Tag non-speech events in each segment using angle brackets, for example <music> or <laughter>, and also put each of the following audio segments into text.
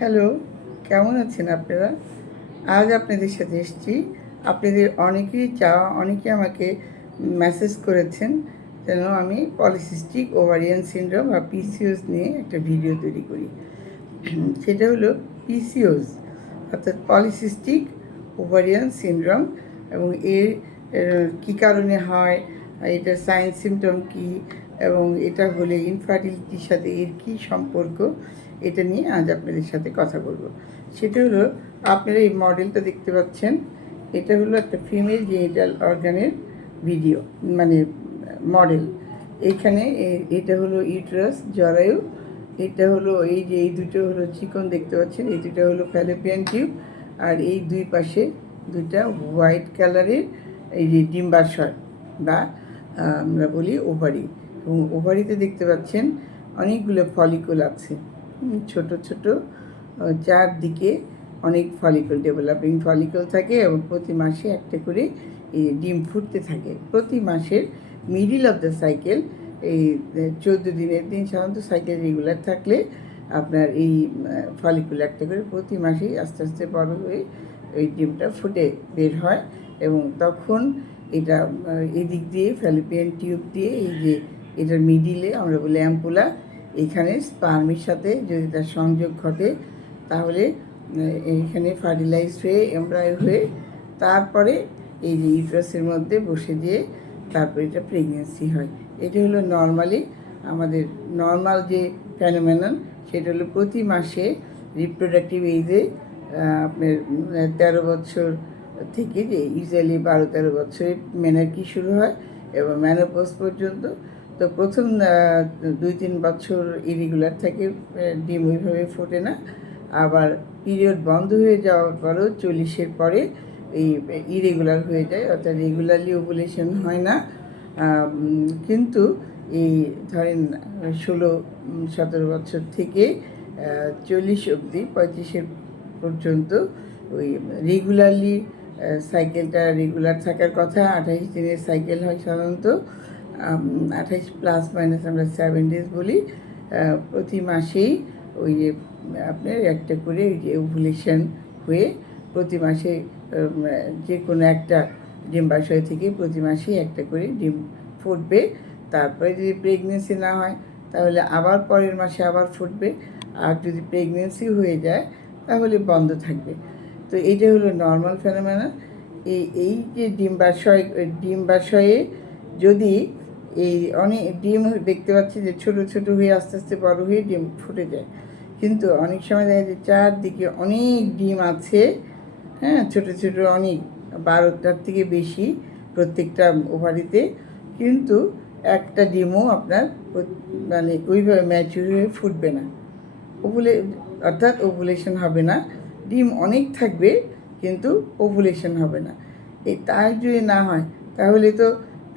Hello কেমন আছেন আপনারা? আজ আপনাদের সাথে এসেছি। আপনাদের অনেকেই চাওয়া অনেকে আমাকে মেসেজ করেছেন যেন আমি পলিসিস্টিক ওভারিয়ান সিনড্রোম বা পিসিওস নিয়ে একটা ভিডিও তৈরি করি। সেটা হলো পিসিওস অর্থাৎ পলিসিস্টিক ওভারিয়ান সিনড্রোম এবং এর কী কারণে হয়, এটা সাইন্স সিমটম কী এবং এটা হলে ইনফার্টিলিটির সাথে এর কী সম্পর্ক এটা নিয়ে আজ আপনাদের সাথে কথা বলব। সেটা হলো, আপনারা এই মডেলটা দেখতে পাচ্ছেন। এটা হলো একটা ফিমেল জেনিটাল অর্গানের ভিডিও মানে মডেল এখানে এটা হলো ইউট্রাস জরায়ু। এটা হলো এই যে, এই দুটো হলো চিকন দেখতে পাচ্ছেন, এই দুটো হলো ফ্যালোপিয়ান টিউব আর এই দুই পাশে দুইটা হোয়াইট কালারের এই যে ডিম্বাশয় বা আমরা বলি ওভারি। এবং ওভারিতে দেখতে পাচ্ছেন, অনেকগুলো ফলিকল আছে। ছোট ছোট চারদিকে অনেক ফলিকল ডেভেলপিং ফলিকল থাকে এবং প্রতি মাসে একটা করে ডিম ফুটতে থাকে। প্রতি মাসের মিডিল অফ দ্য সাইকেল এই চোদ্দ দিনের দিন সাধারণত সাইকেল রেগুলার থাকলে আপনার এই ফলিকুল একটা করে প্রতি মাসেই আস্তে আস্তে বড় হয়ে এই ডিমটা ফুটে বের হয় এবং তখন এটা এদিক দিয়ে ফ্যালিপিয়ান টিউব দিয়ে এই যে এটার মিডিলে আমরা বলি অ্যাম্পুলা এখানে স্পার্মের সাথে যদি তার সংযোগ ঘটে তাহলে আহ, এইখানে ফার্টিলাইজ হয়ে এমব্রয় হয়ে তারপরে এই যে ইউট্রাসের মধ্যে বসে দিয়ে তারপরে এটা প্রেগনেন্সি হয়। এটা হলো নর্মালি আমাদের নর্মাল যে ফ্যানোমেনন সেটা হলো প্রতি মাসে রিপ্রোডাক্টিভ এইজে আপনার তেরো বছর থেকে যে ইউজুয়ালি বারো তেরো বছরে মেনার্কি শুরু হয় এবং ম্যানোপোজ পর্যন্ত তো প্রথম দুই তিন বছর ইরেগুলার থাকে ডিম ওইভাবে ফোটে না। আবার পিরিয়ড বন্ধ হয়ে যাওয়ার পরেও চল্লিশের পরে এই ইরেগুলার হয়ে যায়, অর্থাৎ রেগুলারলি ওভুলেশন হয় না। কিন্তু এই ধরেন, ষোলো সতেরো বছর থেকে চল্লিশ অবধি, পঁয়ত্রিশের পর্যন্ত ওই রেগুলারলি সাইকেলটা রেগুলার থাকার কথা আঠাইশ দিনের সাইকেল হয় সাধারণত। আঠাইশ প্লাস মাইনাস আমরা সেভেন ডেজ বলি প্রতি মাসেই ওই যে আপনার একটা করে ওই যে ওভুলেশন হয়ে প্রতি মাসে যে কোনো একটা ডিম্বাশয় থেকে প্রতি মাসেই একটা করে ডিম ফুটবে। তারপরে যদি প্রেগনেন্সি না হয়, তাহলে আবার পরের মাসে আবার ফুটবে। আর যদি প্রেগনেন্সি হয়ে যায়, তাহলে বন্ধ থাকবে। তো এটা হলো নর্মাল ফেনোমেনা এই এই যে ডিম্বাশয়, ডিম্বাশয়ে যদি এই অনেক ডিম দেখতে পাচ্ছি যে ছোট ছোট হয়ে আস্তে আস্তে বড় হয়ে ডিম ফুটে যায়। কিন্তু অনেক সময় দেখা যায় চারদিকে অনেক ডিম আছে হ্যাঁ ছোট ছোট অনেক, বারোটার থেকে বেশি প্রত্যেকটা ওভারিতে। কিন্তু একটা ডিমও আপনার মানে ওইভাবে ম্যাচুর হয়ে ফুটবে না। ওভুলে, অর্থাৎ ওভুলেশন হবে না। ডিম অনেক থাকবে, কিন্তু ওভুলেশন হবে না। এই তাই যদি না হয়, তাহলে তো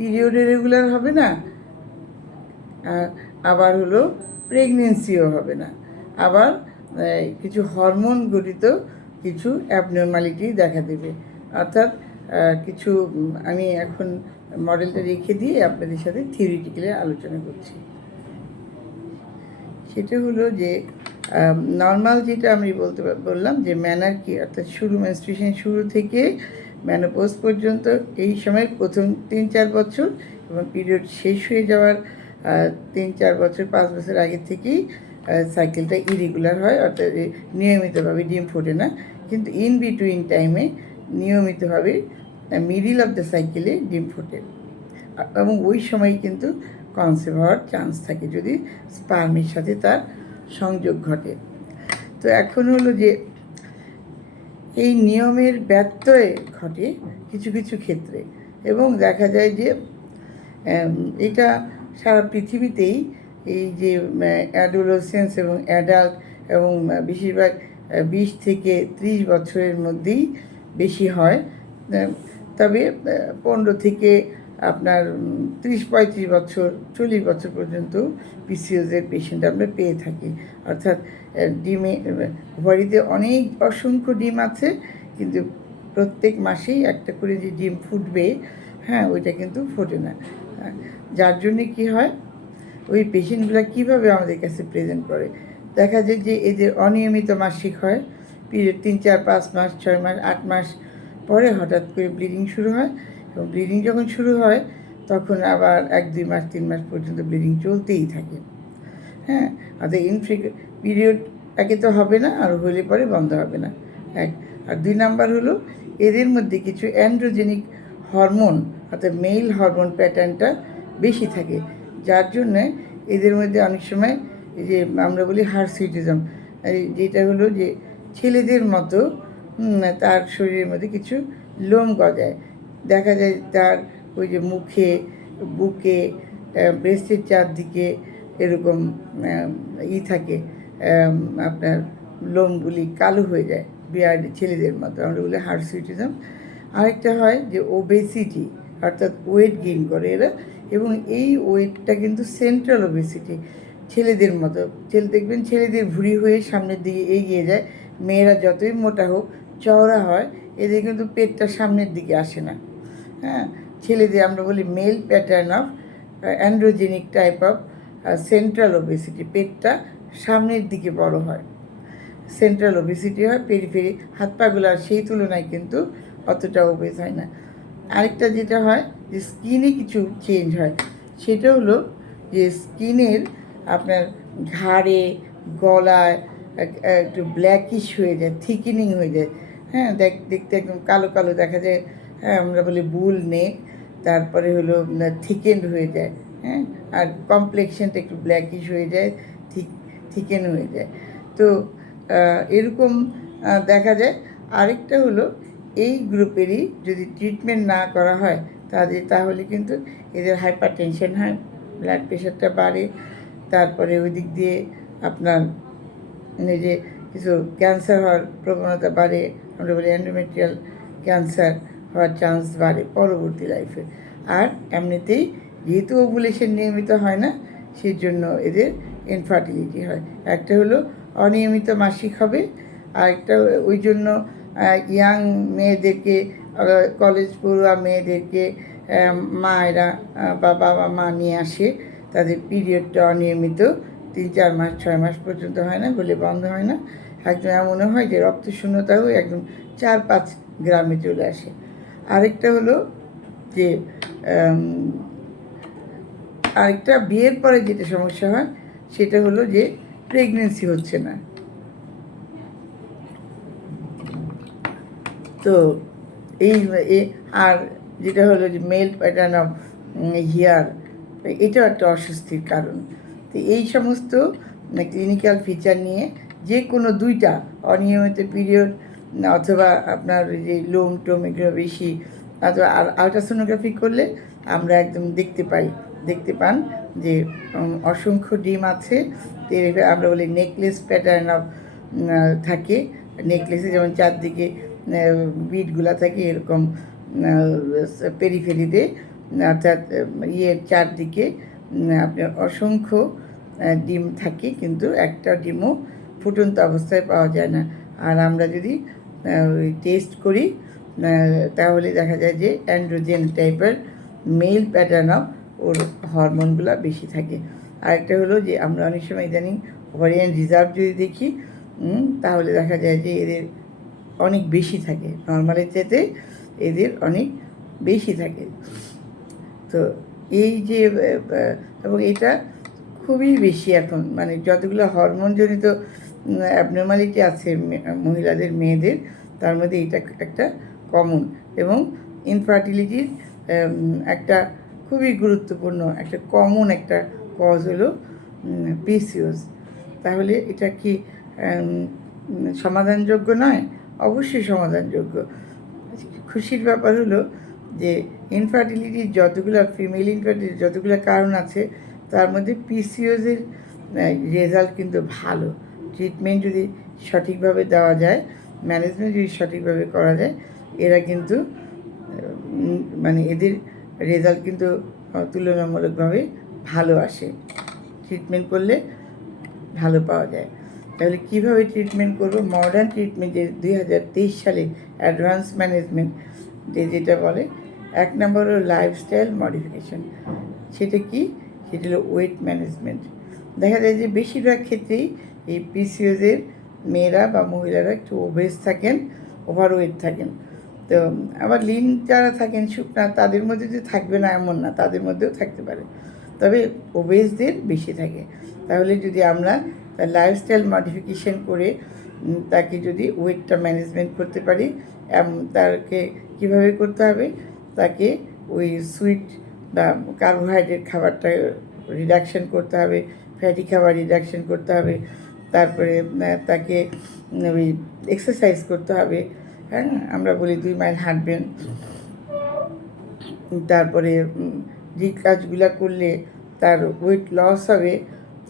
পিরিয়ডে রেগুলার হবে না, আর আবার হলো প্রেগনেন্সিও হবে না। আবার কিছু হরমোন গঠিত কিছু অ্যাবনর্মালিটি দেখা দেবে। অর্থাৎ কিছু, আমি এখন মডেলটা রেখে দিয়ে আপনাদের সাথে থিওরিটিক্যালি আলোচনা করছি। সেটা হলো যে নর্মাল যেটা আমি বলতে বললাম যে ম্যানার কি? অর্থাৎ শুরু মেনস্ট্রুয়েশন শুরু থেকে ম্যানোপোজ পর্যন্ত এই সময় প্রথম তিন চার বছর এবং পিরিয়ড শেষ হয়ে যাওয়ার তিন চার বছর, পাঁচ বছর আগে থেকেই সাইকেলটা ইরেগুলার হয়, অর্থাৎ নিয়মিতভাবে ডিম ফোটে না। কিন্তু ইন বিটুইন টাইমে নিয়মিতভাবে মিডিল অফ দ্য সাইকেলে ডিম ফোটে। এবং ওই সময় কিন্তু কনসেভ হওয়ার চান্স থাকে যদি স্পার্মের সাথে তার সংযোগ ঘটে। তো এখন হলো যে এই নিয়মের ব্যত্যয় ঘটে কিছু কিছু ক্ষেত্রে এবং দেখা যায় যে এটা সারা পৃথিবীতেই এই যে অ্যাডোলোসেন্স এবং অ্যাডাল্ট এবং বেশিরভাগ বিশ থেকে ত্রিশ বছরের মধ্যেই বেশি হয়। তবে পনেরো থেকে আপনার ত্রিশ পঁয়ত্রিশ বছর চল্লিশ বছর পর্যন্ত পিসিওজের পেশেন্ট আমরা পেয়ে থাকি। অর্থাৎ ডিমে বাড়িতে অনেক অসংখ্য ডিম আছে কিন্তু প্রত্যেক মাসেই একটা করে যে ডিম ফুটবে হ্যাঁ ওইটা কিন্তু ফোটে না। হ্যাঁ, যার জন্যে কি হয়? ওই পেশেন্টগুলো কীভাবে আমাদের কাছে প্রেজেন্ট করে? দেখা যায় যে এদের অনিয়মিত মাসিক হয় পিরিয়ড তিন চার পাঁচ মাস ছয় মাস আট মাস পরে হঠাৎ করে ব্লিডিং শুরু হয়। এবং ব্লিডিং যখন শুরু হয়, তখন আবার এক, দুই মাস, তিন মাস পর্যন্ত ব্লিডিং চলতেই থাকে। হ্যাঁ অর্থাৎ ইনফ্রিক পিরিয়ড একে তো হবে না, আর হলে পরে বন্ধ হবে না। এক, আর দুই নাম্বার হলো, এদের মধ্যে কিছু অ্যান্ড্রোজেনিক হরমোন অর্থাৎ মেল হরমোন প্যাটার্নটা বেশি থাকে। যার জন্য এদের মধ্যে অনেক সময় যে আমরা বলি হার্সিটিজম যেটা হলো যে ছেলেদের মতো তার শরীরের মধ্যে কিছু লোম গজায়। দেখা যায় তার ওই যে মুখে, বুকে ব্রেস্টের চারদিকে এরকম ই থাকে আপনার লোমগুলি কালো হয়ে যায়, বিয়ার্ড ছেলেদের মতো, আমরা বলি হার্সিটিজম। আরেকটা হয় যে ওবেসিটি অর্থাৎ ওয়েট গেইন করে এরা, এবং এই ওয়েটটা কিন্তু সেন্ট্রাল ওবেসিটি ছেলেদের মতো। ছেলে, দেখবেন ছেলেদের ভুঁড়ি হয়ে সামনের দিকে এগিয়ে যায়, মেয়েরা যতই মোটা হোক, চওড়া হয়, এদের কিন্তু পেটটা সামনের দিকে আসে না। হ্যাঁ ছেলেদের আমরা বলি male pattern of androgenic type of central obesity পেটটা সামনের দিকে বড় হয়। সেন্ট্রাল ওবেসিটি হয় পেরি পেরিফেরি হাত পাগুলো আর সেই তুলনায় কিন্তু অতটা ওবেস হয় না। আরেকটা যেটা হয় যে স্কিনে কিছু চেঞ্জ হয়, সেটা হলো যে স্কিনের আপনার ঘাড়ে, গলায় একটু ব্ল্যাকিশ হয়ে যায় থিকেনিং হয়ে যায়। হ্যাঁ দেখ, দেখতে একদম কালো কালো দেখা যায়। হ্যাঁ আমরা বলি বুল নেক, তারপরে হলো থিকেন্ড হয়ে যায় হ্যাঁ আর কমপ্লেক্সনটা একটু ব্ল্যাকিশ হয়ে যায় থিক থিকেন হয়ে যায়। তো এরকম দেখা যায়। আরেকটা হলো, এই গ্রুপেরই যদি ট্রিটমেন্ট না করা হয় তাদের তাহলে কিন্তু এদের হাইপার টেনশন হয় ব্লাড প্রেশারটা বাড়ে, তারপরে ওই দিক দিয়ে আপনার যে কিছু ক্যান্সার হওয়ার প্রবণতা বাড়ে, আমরা বলি অ্যান্ডোমেট্রিয়াল ক্যান্সার হওয়ার চান্স বাড়ে পরবর্তী লাইফে আর এমনিতেই যেহেতু ওভুলেশন নিয়মিত হয় না সেই জন্য এদের ইনফার্টিলিটি হয়। একটা হলো অনিয়মিত মাসিক হবে, আর একটা ওই জন্য ইয়াং মেয়েদেরকে কলেজ পড়ুয়া মেয়েদেরকে মায়েরা বা বাবা মা নিয়ে আসে, তাদের পিরিয়ডটা অনিয়মিত তিন, চার মাস, ছয় মাস পর্যন্ত হয় না, হলে বন্ধ হয় না। একদম এমনও হয় যে রক্ত শূন্যতা হয়ে একদম চার, পাঁচ গ্রামে চলে আসে। আরেকটা হলো যে আরেকটা বিয়ের পরে যেটা সমস্যা হয়, সেটা হলো যে প্রেগনেন্সি হচ্ছে না। তো এই আর যেটা হলো যে মেল প্যাটার্ন অফ হিয়ার এটাও একটা অস্বস্তির কারণ। তো এই সমস্ত ক্লিনিক্যাল ফিচার নিয়ে যে কোনো দুইটা অনিয়মিত পিরিয়ড অথবা আপনার যে লোম টোম এগুলো বেশি, অথবা আর আলট্রাসোনোগ্রাফি করলে আমরা একদম দেখতে পাই, দেখতে পান যে অসংখ্য ডিম আছে আমরা বলি নেকলেস প্যাটার্ন অফ থাকে। নেকলেসে যেমন চারদিকে বিটগুলা থাকে, এরকম পেরিফেরিতে অর্থাৎ ইয়ের চারদিকে আপনার অসংখ্য ডিম থাকে, কিন্তু একটা ডিমও ফুটন্ত অবস্থায় পাওয়া যায় না। আর আমরা যদি টেস্ট করি। তাহলে দেখা যায় যে অ্যান্ড্রোজেন টাইপের মেল প্যাটার্ন অফ ওর হরমোনগুলো বেশি থাকে। আরেকটা হলো যে আমরা অনেক সময় ইদানিং ওভারিয়ান রিজার্ভ যদি দেখি তাহলে দেখা যায় যে এদের অনেক বেশি থাকে। নর্মালের চাইতে এদের অনেক বেশি থাকে। তো এই যে এবং এটা খুবই বেশি এখন। মানে যতগুলো হরমোনজনিত অ্যাবনর্মালিটি আছে মহিলাদের, মেয়েদের, তার মধ্যে এটা একটা কমন এবং ইনফার্টিলিটির একটা খুবই গুরুত্বপূর্ণ, একটা কমন একটা কজ হলো পিসিওস তাহলে এটা কি সমাধানযোগ্য নয়? অবশ্যই সমাধানযোগ্য। খুশির ব্যাপার হলো যে ইনফার্টিলিটির যতগুলো ফিমেল ইনফার্টিলিটির যতগুলো কারণ আছে, তার মধ্যে পিসিওজের রেজাল্ট কিন্তু ভালো। ট্রিটমেন্ট যদি সঠিকভাবে দেওয়া যায় ম্যানেজমেন্ট যদি সঠিকভাবে করা যায়, এরা কিন্তু মানে এদের রেজাল্ট কিন্তু তুলনামূলকভাবে ভালো আসে। ট্রিটমেন্ট করলে ভালো পাওয়া যায়। তাহলে কীভাবে ট্রিটমেন্ট করব? মডার্ন ট্রিটমেন্ট যে দুই হাজার তেইশ সালে অ্যাডভান্স ম্যানেজমেন্ট যে যেটা বলে, এক নম্বর হলো লাইফস্টাইল মডিফিকেশন সেটা কি? সেটা হলো ওয়েট ম্যানেজমেন্ট দেখা যায় যে বেশিরভাগ ক্ষেত্রেই এই পিসিওজের মেয়েরা বা মহিলারা একটু ওবেস থাকেন ওভারওয়েট থাকেন। তো আবার লিন যারা থাকেন, শুকনা, তাদের মধ্যে যে থাকবে না এমন না, তাদের মধ্যেও থাকতে পারে। তবে ওবেসদের বেশি থাকে। তাহলে যদি আমরা তার লাইফস্টাইল মডিফিকেশন করে তাকে যদি ওয়েটটা ম্যানেজমেন্ট করতে পারি তাকে কীভাবে করতে হবে? তাকে ওই সুইট বা কার্বোহাইড্রেট খাবারটা রিডাকশন করতে হবে ফ্যাটি খাবার রিডাকশন করতে হবে। তারপরে তাকে ওই এক্সারসাইজ করতে হবে। হ্যাঁ আমরা বলি দুই মাইল হাঁটবেন। তারপরে যে কাজগুলো করলে তার ওয়েট লস হবে,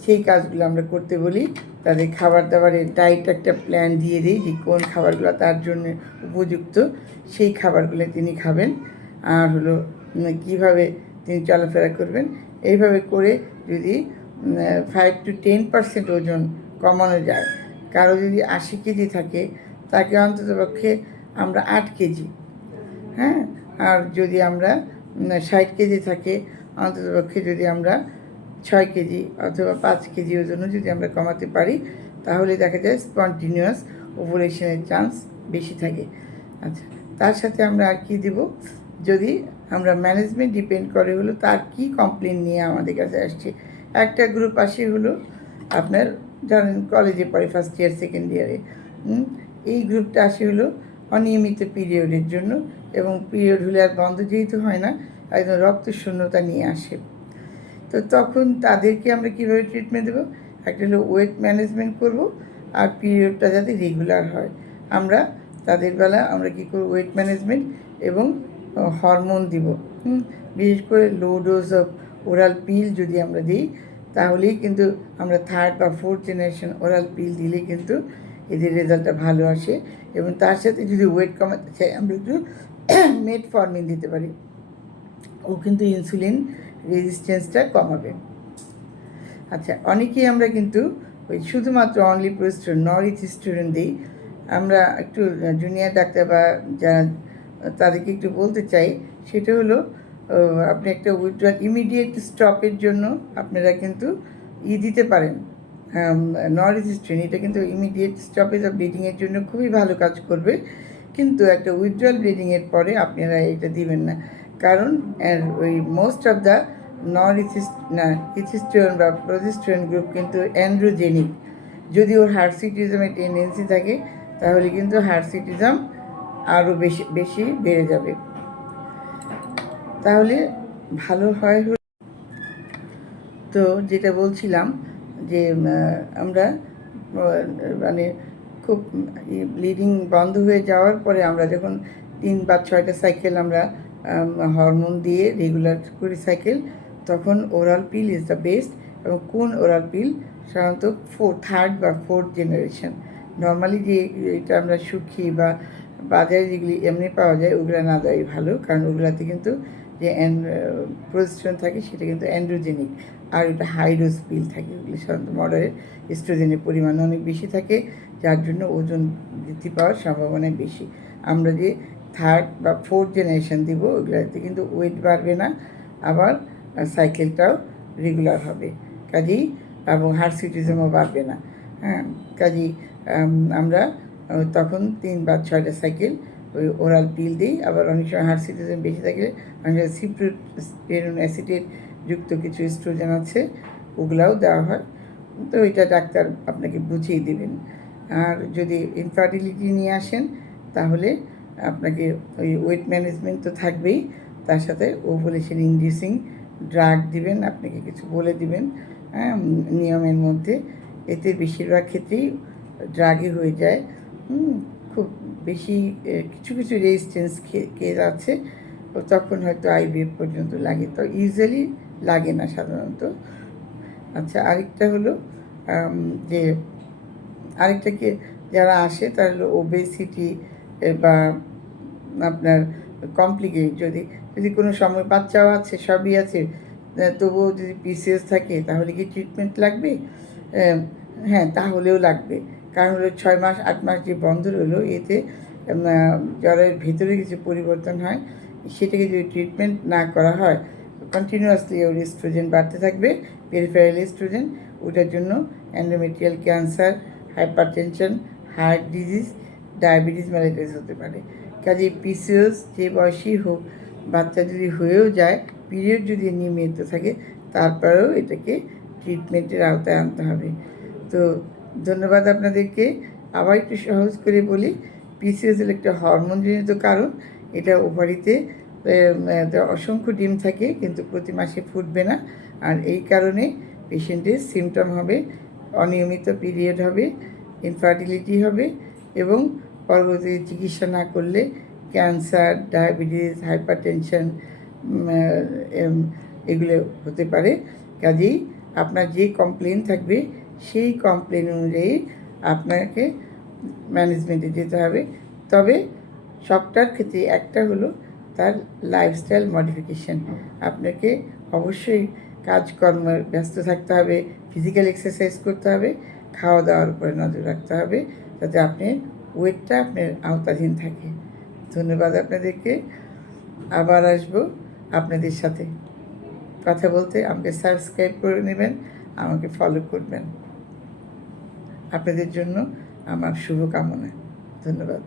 সেই কাজগুলো আমরা করতে বলি। তাদের খাবার দাবারের ডায়েট একটা প্ল্যান দিয়ে দিই যে কোন খাবারগুলো তার জন্য উপযুক্ত, সেই খাবারগুলো তিনি খাবেন। আর হলো কীভাবে তিনি চলাফেরা করবেন। এইভাবে করে যদি ফাইভ টু টেন পার্সেন্ট ওজন কমানো যায়। কারও যদি আশি কেজি থাকে, তাকে অন্ততপক্ষে আমরা আট কেজি হ্যাঁ? আর যদি আমরা ষাট কেজি থাকে অন্ততপক্ষে যদি আমরা ছয় কেজি অথবা পাঁচ কেজি ওজনও যদি আমরা কমাতে পারি, তাহলে দেখা যায় স্পন্টিনিউয়াস ওভুলেশনের চান্স বেশি থাকে। আচ্ছা তার সাথে আমরা আর কি দেব? যদি আমরা ম্যানেজমেন্ট ডিপেন্ড করে হলো, তার কি কমপ্লেন নিয়ে আমাদের কাছে আসছে? একটা গ্রুপ আসে হলো আপনার ধরেন কলেজে পড়ে ফার্স্ট ইয়ার সেকেন্ড ইয়ারে এই গ্রুপটা আসে হলো অনিয়মিত পিরিয়ডের জন্য এবং পিরিয়ড হলে আর বন্ধ যেহেতু হয় না একদম রক্ত শূন্যতা নিয়ে আসে। তো তখন তাদেরকে আমরা কীভাবে ট্রিটমেন্ট দেবো? একটা হলো ওয়েট ম্যানেজমেন্ট করব আর পিরিয়ডটা যাতে রেগুলার হয়। আমরা তাদের বেলা আমরা কী করব? ওয়েট ম্যানেজমেন্ট এবং হরমোন দিব বিশেষ করে low dose of oral pill যদি আমরা দিই তাহলেই কিন্তু আমরা থার্ড বা ফোর্থ জেনারেশন ওরাল পিল দিলে কিন্তু এদের রেজাল্টটা ভালো আসে এবং তার সাথে যদি ওয়েট কমাতে চাই আমরা একটু <coughs> মেড ফর্মিন দিতে পারি। ও কিন্তু ইনসুলিন রেজিস্ট্যান্সটা কমাবে। আচ্ছা অনেকেই আমরা কিন্তু ওই শুধুমাত্র অনলি প্রোস্টোর নরিথ স্টুডেন্ট দিই। আমরা একটু জুনিয়র ডাক্তার বা যারা, তাদেরকে একটু বলতে চাই, সেটা হলো আপনি একটা উইথড্রল ইমিডিয়েট স্টপের জন্য আপনারা কিন্তু ই দিতে পারেন। নরিথ স্ট্রেন এটা কিন্তু ইমিডিয়েট স্টপেজ অফ ব্লিডিংয়ের জন্য খুবই ভালো কাজ করবে। কিন্তু একটা উইথড্রল ব্লিডিংয়ের পরে আপনারা এটা দিবেন না। কারণ ওই মোস্ট অফ দ্য নন ইথিস্ট না বা প্রোজিস্টোন গ্রুপ কিন্তু অ্যান্ড্রোজেনিক যদি ওর হার্সিটিজমের টেন্ডেন্সি থাকে, তাহলে কিন্তু হার্সিটিজম আরও বেশি বেশি বেড়ে যাবে। তাহলে ভালো হয় তো যেটা বলছিলাম যে আমরা মানে খুব ব্লিডিং বন্ধ হয়ে যাওয়ার পরে আমরা যখন তিন বা ছয়টা সাইকেল আমরা হরমোন দিয়ে রেগুলার করি সাইকেল তখন oral pill is the best এবং কোন ওরাল পিল সাধারণত ফোর থার্ড বা ফোর্থ জেনারেশন নর্মালি যে এটা আমরা সুখী বা বাজারে যেগুলি এমনি পাওয়া যায়, ওগুলো না দেওয়াই ভালো। কারণ ওগুলাতে কিন্তু যে প্রোজেস্ট্রন থাকে সেটা কিন্তু অ্যান্ড্রোজেনিক। আর এটা হাইডোজ পিল থাকে, ওগুলি সাধারণত মডারেট এস্ট্রোজেনের পরিমাণ অনেক বেশি থাকে, যার জন্য ওজন বৃদ্ধি পাওয়ার সম্ভাবনা বেশি। আমরা যে থার্ড বা ফোর্থ জেনারেশন দিব, ওগুলোতে কিন্তু ওয়েট বাড়বে না, আবার সাইকেলটাও রেগুলার হবে। কাজেই, এবং হার্সিটিজমও বাড়বে না। হ্যাঁ কাজেই আমরা তখন তিন বা ছয়টা সাইকেল ওই ওরাল পিল দিই। আবার অনেক সময় হার্ট সিটিজেন বেশি থাকলে অনেক সময় সিপ্রোটেরন অ্যাসিডেট যুক্ত কিছু স্ট্রোজেন আছে, ওগুলাও দেওয়া হয়। তো এটা ডাক্তার আপনাকে বুঝিয়ে দেবেন। আর যদি ইনফার্টিলিটি নিয়ে আসেন, তাহলে আপনাকে ওই ওয়েট ম্যানেজমেন্ট তো থাকবেই। তার সাথে ওভুলেশন ইন্ডিউসিং ড্রাগ দিবেন, আপনাকে কিছু বলে দিবেন। হ্যাঁ নিয়মের মধ্যে। এতে বেশিরভাগ ক্ষেত্রেই ড্রাগই হয়ে যায়। খুব বেশি কিছু কিছু রেজিস্ট্যান্স কেস আছে ও তখন হয়তো আইভিএফ পর্যন্ত লাগে। তো ইউজুয়ালি লাগে না সাধারণত। আচ্ছা আরেকটা হলো যে, আরেকটা কি, যারা আসে তারা হলো ওবেসিটি বা আপনার কমপ্লিকেট যদি যদি কোনো সময় বাচ্চাও আছে, সবই আছে তবুও যদি পিসিএস থাকে তাহলে কি ট্রিটমেন্ট লাগবে? হ্যাঁ তাহলেও লাগবে। কারণ হলো ছয় মাস, আট মাস যে বন্ধ রইল, এতে জ্বরের ভেতরে কিছু পরিবর্তন হয়। সেটাকে যদি ট্রিটমেন্ট না করা হয় কন্টিনিউয়াসলি ওর এস্ট্রোজেন বাড়তে থাকবে পেরিফেরাল এস্ট্রোজেন ওটার জন্য endometrial cancer hypertension heart disease diabetes mellitus হতে পারে। কাজে পিসিওস যে বয়সী হোক, বাচ্চা যদি হয়েও যায় পিরিয়ড যদি নিয়মিত থাকে, তারপরেও এটাকে ট্রিটমেন্টের আওতায় আনতে হবে। তো ধন্যবাদ আপনাদেরকে। আবার একটু সহজ করে বলি পিসিওস হলো একটা হরমোনজনিত কারণ, এটা ওভারিতে অসংখ্য ডিম থাকে, কিন্তু প্রতি মাসে ফুটবে না। আর এই কারণে পেশেন্টের সিমটম হবে, অনিয়মিত পিরিয়ড হবে ইনফার্টিলিটি হবে এবং পরবর্তী চিকিৎসা না করলে ক্যান্সার, ডায়াবেটিস হাইপার টেনশন এগুলো হতে পারে। কাজেই আপনার যে কমপ্লেন থাকবে সেই কমপ্লেন অনুযায়ী আপনাকে ম্যানেজমেন্টে যেতে হবে। তবে সবটার ক্ষেত্রে একটা হলো তার লাইফস্টাইল মডিফিকেশন আপনাকে অবশ্যই কাজকর্মে ব্যস্ত থাকতে হবে ফিজিক্যাল এক্সারসাইজ করতে হবে খাওয়া দাওয়ার উপরে নজর রাখতে হবে, যাতে আপনি ওয়েটটা আপনার আওতাধীন থাকে। ধন্যবাদ আপনাদেরকে। আবার আসব আপনাদের সাথে। কথা বলতে আমাকে সাবস্ক্রাইব করে নেবেন, আমাকে ফলো করবেন। আপনাদের জন্য আমার শুভকামনা। ধন্যবাদ।